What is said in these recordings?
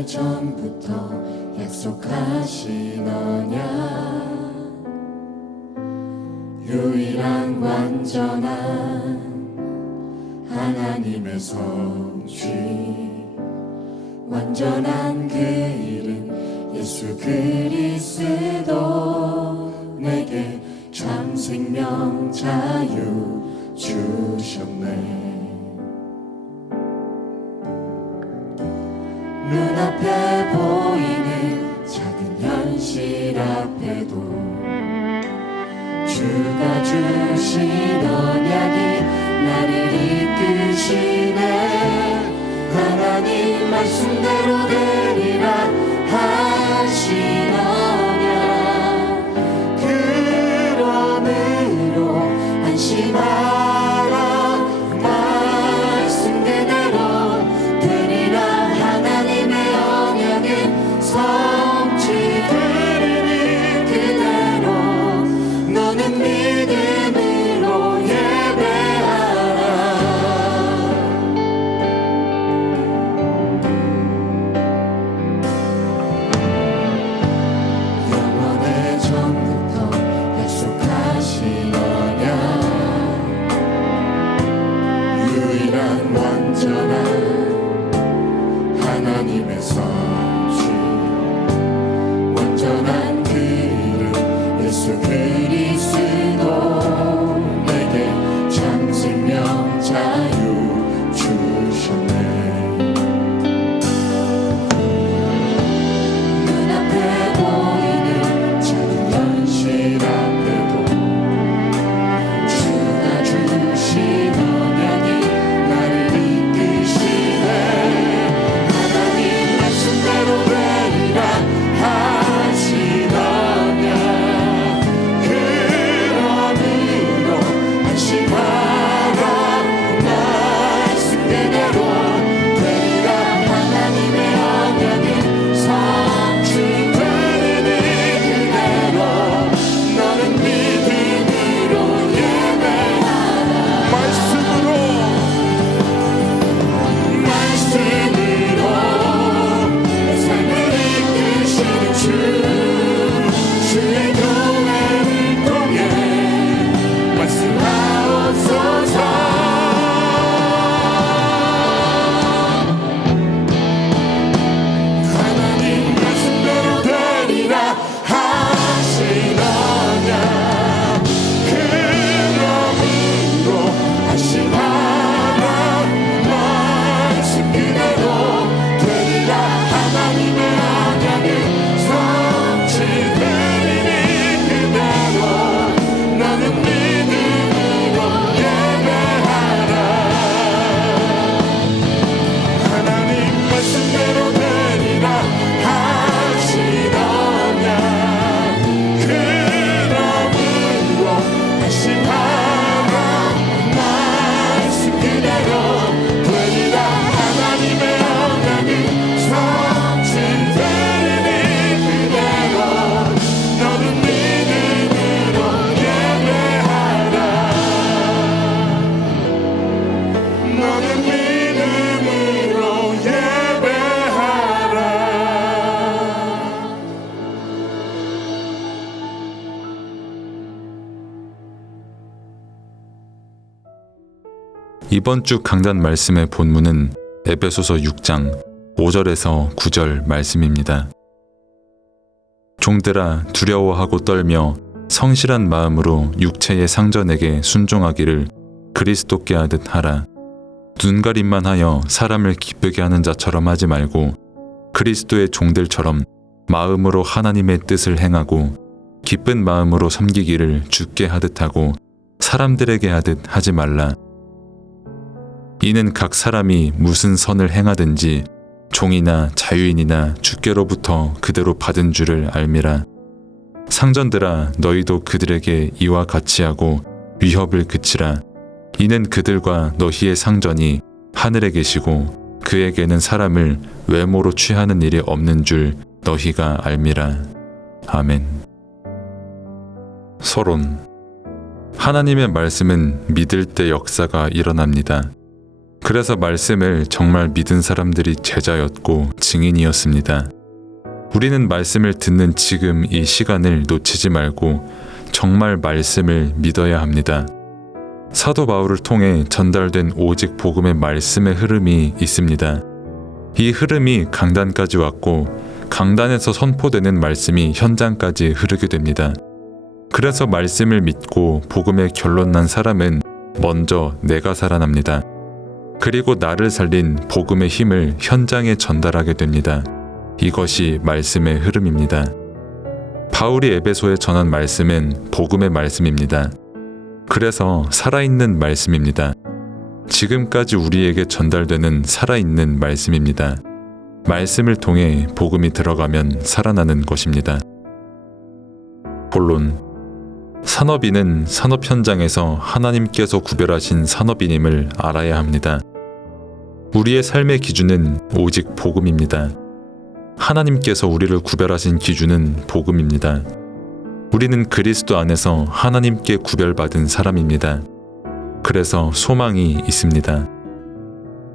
오래전부터 약속하신 언약, 유일한 완전한 하나님의 성취, 완전한 그 이름 예수 그리스도, 내게 참 생명 자유 주셨네. 눈앞에 보이는 작은 현실 앞에도 주가 주신 언약이 나를 이끄시네. 하나님 말씀대로 되리라 하신 언약, 그러므로 안심하라. 말씀 그대로 되리라. 하나님의 언약은 성취되리니 그대로 너는 믿음으로 예배하라. 영원의 전부터 약속하신 언약, 유일한 완전한 하나님의 성취, 완전한 그 이름 예수 그리스도, 내게 참 생명 자유 주셨네. 눈앞에 보이는 작은 현실 앞에도 주가 주신 언약이 나를 이끄시네. 하나님 말씀대로 되리라 하신 언약, 그러므로 안심하라. 말씀 그대로 되리라. 하나님의 언약은 성취되리니 그대로 너는 믿음으로 예배하라. 말씀으로 내 삶을 이끄시는 주, 주의 교회를 통해 말씀하옵소서. 하나님 말씀대로 되리라 하신 언약, 그러므로 안심하라. 말씀 그대로 되리라. 하나님의 언약은 성취되리니 그대로 너는 믿음으로 예배하라. 하나님 말씀대로 되리라 하신 언약, 그러므로 안심하라. 말씀 그대로 되리라. 하나님의 언약은 성취되리니 그대로 너는 믿음으로 예배하라. 너는 믿음으로 예배하라. 이번 주 강단 말씀의 본문은 에베소서 6장 5절에서 9절 말씀입니다. 종들아, 두려워하고 떨며 성실한 마음으로 육체의 상전에게 순종하기를 그리스도께 하듯 하라. 눈가림만 하여 사람을 기쁘게 하는 자처럼 하지 말고 그리스도의 종들처럼 마음으로 하나님의 뜻을 행하고 기쁜 마음으로 섬기기를 주께 하듯 하고 사람들에게 하듯 하지 말라. 이는 각 사람이 무슨 선을 행하든지 종이나 자유인이나 주께로부터 그대로 받은 줄을 알미라. 상전들아, 너희도 그들에게 이와 같이 하고 위협을 그치라. 이는 그들과 너희의 상전이 하늘에 계시고 그에게는 사람을 외모로 취하는 일이 없는 줄 너희가 알미라. 아멘. 서론. 하나님의 말씀은 믿을 때 역사가 일어납니다. 그래서 말씀을 정말 믿은 사람들이 제자였고 증인이었습니다. 우리는 말씀을 듣는 지금 이 시간을 놓치지 말고 정말 말씀을 믿어야 합니다. 사도 바울을 통해 전달된 오직 복음의 말씀의 흐름이 있습니다. 이 흐름이 강단까지 왔고 강단에서 선포되는 말씀이 현장까지 흐르게 됩니다. 그래서 말씀을 믿고 복음에 결론 난 사람은 먼저 내가 살아납니다. 그리고 나를 살린 복음의 힘을 현장에 전달하게 됩니다. 이것이 말씀의 흐름입니다. 바울이 에베소에 전한 말씀은 복음의 말씀입니다. 그래서 살아있는 말씀입니다. 지금까지 우리에게 전달되는 살아있는 말씀입니다. 말씀을 통해 복음이 들어가면 살아나는 것입니다. 본론. 산업인은 산업 현장에서 하나님께서 구별하신 산업인임을 알아야 합니다. 우리의 삶의 기준은 오직 복음입니다. 하나님께서 우리를 구별하신 기준은 복음입니다. 우리는 그리스도 안에서 하나님께 구별받은 사람입니다. 그래서 소망이 있습니다.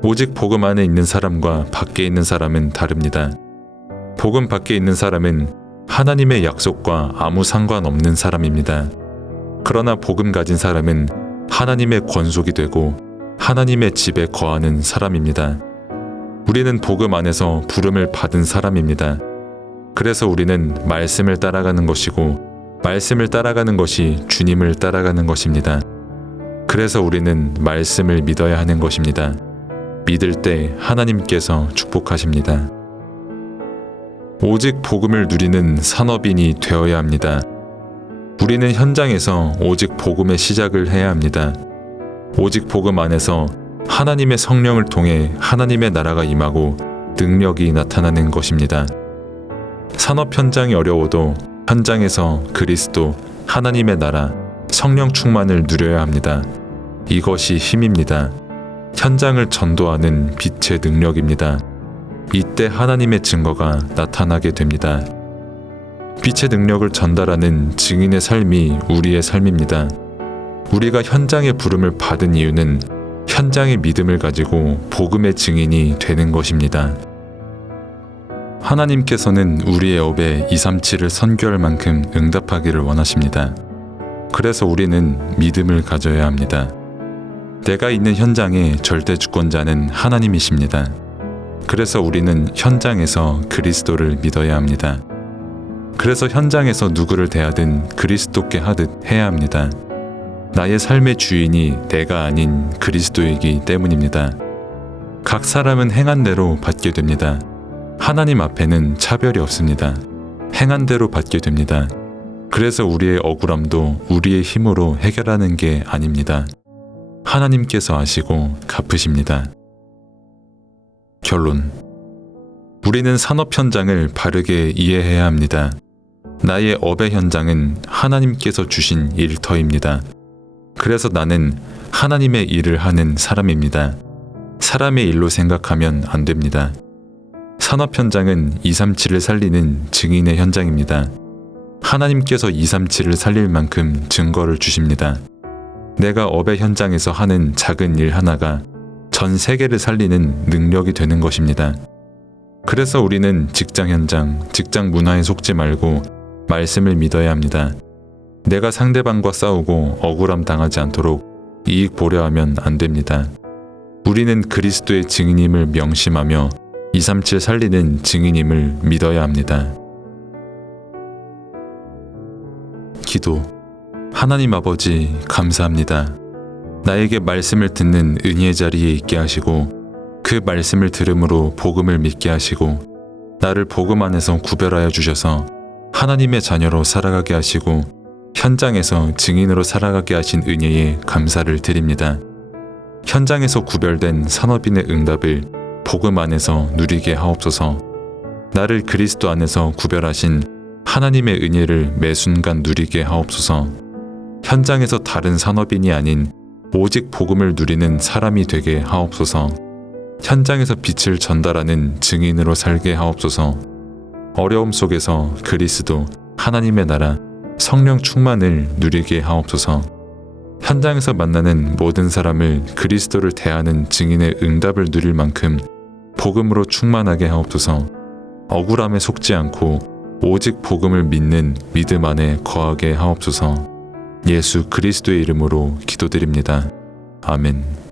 오직 복음 안에 있는 사람과 밖에 있는 사람은 다릅니다. 복음 밖에 있는 사람은 하나님의 약속과 아무 상관없는 사람입니다. 그러나 복음 가진 사람은 하나님의 권속이 되고 하나님의 집에 거하는 사람입니다. 우리는 복음 안에서 부름을 받은 사람입니다. 그래서 우리는 말씀을 따라가는 것이고 말씀을 따라가는 것이 주님을 따라가는 것입니다. 그래서 우리는 말씀을 믿어야 하는 것입니다. 믿을 때 하나님께서 축복하십니다. 오직 복음을 누리는 산업인이 되어야 합니다. 우리는 현장에서 오직 복음의 시작을 해야 합니다. 오직 복음 안에서 하나님의 성령을 통해 하나님의 나라가 임하고 능력이 나타나는 것입니다. 산업 현장이 어려워도 현장에서 그리스도, 하나님의 나라, 성령 충만을 누려야 합니다. 이것이 힘입니다. 현장을 전도하는 빛의 능력입니다. 이때 하나님의 증거가 나타나게 됩니다. 빛의 능력을 전달하는 증인의 삶이 우리의 삶입니다. 우리가 현장의 부름을 받은 이유는 현장의 믿음을 가지고 복음의 증인이 되는 것입니다. 하나님께서는 우리의 업에 237을 선교할 만큼 응답하기를 원하십니다. 그래서 우리는 믿음을 가져야 합니다. 내가 있는 현장의 절대 주권자는 하나님이십니다. 그래서 우리는 현장에서 그리스도를 믿어야 합니다. 그래서 현장에서 누구를 대하든 그리스도께 하듯 해야 합니다. 나의 삶의 주인이 내가 아닌 그리스도이기 때문입니다. 각 사람은 행한 대로 받게 됩니다. 하나님 앞에는 차별이 없습니다. 행한 대로 받게 됩니다. 그래서 우리의 억울함도 우리의 힘으로 해결하는 게 아닙니다. 하나님께서 아시고 갚으십니다. 결론. 우리는 산업 현장을 바르게 이해해야 합니다. 나의 업의 현장은 하나님께서 주신 일터입니다. 그래서 나는 하나님의 일을 하는 사람입니다. 사람의 일로 생각하면 안 됩니다. 산업 현장은 237을 살리는 증인의 현장입니다. 하나님께서 237을 살릴 만큼 증거를 주십니다. 내가 업의 현장에서 하는 작은 일 하나가 전 세계를 살리는 능력이 되는 것입니다. 그래서 우리는 직장 현장, 직장 문화에 속지 말고 말씀을 믿어야 합니다. 내가 상대방과 싸우고 억울함 당하지 않도록 이익 보려 하면 안 됩니다. 우리는 그리스도의 증인임을 명심하며 237 살리는 증인임을 믿어야 합니다. 기도. 하나님 아버지 감사합니다. 나에게 말씀을 듣는 은혜의 자리에 있게 하시고 그 말씀을 들음으로 복음을 믿게 하시고 나를 복음 안에서 구별하여 주셔서 하나님의 자녀로 살아가게 하시고 현장에서 증인으로 살아가게 하신 은혜에 감사를 드립니다. 현장에서 구별된 산업인의 응답을 복음 안에서 누리게 하옵소서. 나를 그리스도 안에서 구별하신 하나님의 은혜를 매 순간 누리게 하옵소서. 현장에서 다른 산업인이 아닌 오직 복음을 누리는 사람이 되게 하옵소서. 현장에서 빛을 전달하는 증인으로 살게 하옵소서. 어려움 속에서 그리스도, 하나님의 나라, 성령 충만을 누리게 하옵소서. 현장에서 만나는 모든 사람을 그리스도를 대하는 증인의 응답을 누릴 만큼 복음으로 충만하게 하옵소서. 억울함에 속지 않고 오직 복음을 믿는 믿음 안에 거하게 하옵소서. 예수 그리스도의 이름으로 기도드립니다. 아멘.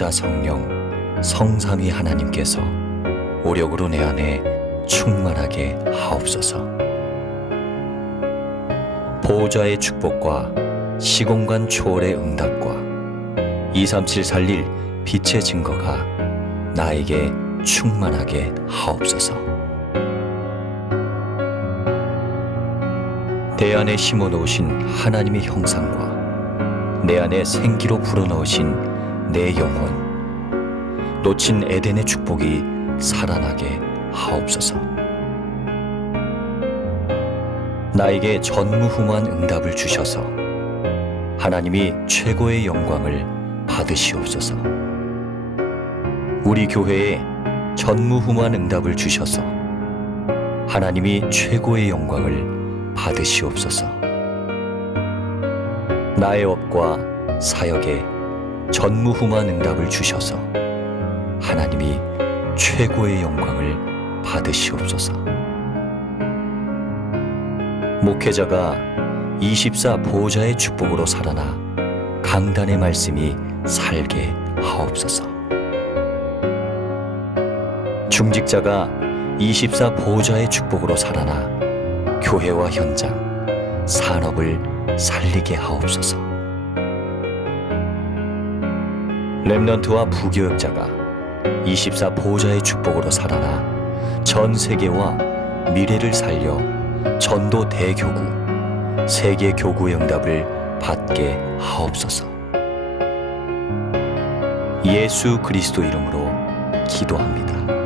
성자 성령 성삼위 하나님께서 오력으로 내 안에 충만하게 하옵소서. 보호자의 축복과 시공간 초월의 응답과 237 살릴 빛의 증거가 나에게 충만하게 하옵소서. 내 안에 심어놓으신 하나님의 형상과 내 안에 생기로 불어넣으신 내 영혼, 놓친 에덴의 축복이 살아나게 하옵소서. 나에게 전무후무한 응답을 주셔서 하나님이 최고의 영광을 받으시옵소서. 우리 교회에 전무후무한 응답을 주셔서 하나님이 최고의 영광을 받으시옵소서. 나의 업과 사역에 전무후무한 응답을 주셔서 하나님이 최고의 영광을 받으시옵소서. 목회자가 24 보호자의 축복으로 살아나 강단의 말씀이 살게 하옵소서. 중직자가 24 보호자의 축복으로 살아나 교회와 현장, 산업을 살리게 하옵소서. 렘넌트와 부교역자가 24 보호자의 축복으로 살아나 전 세계와 미래를 살려 전도 대교구, 세계 교구의 응답을 받게 하옵소서. 예수 그리스도 이름으로 기도합니다.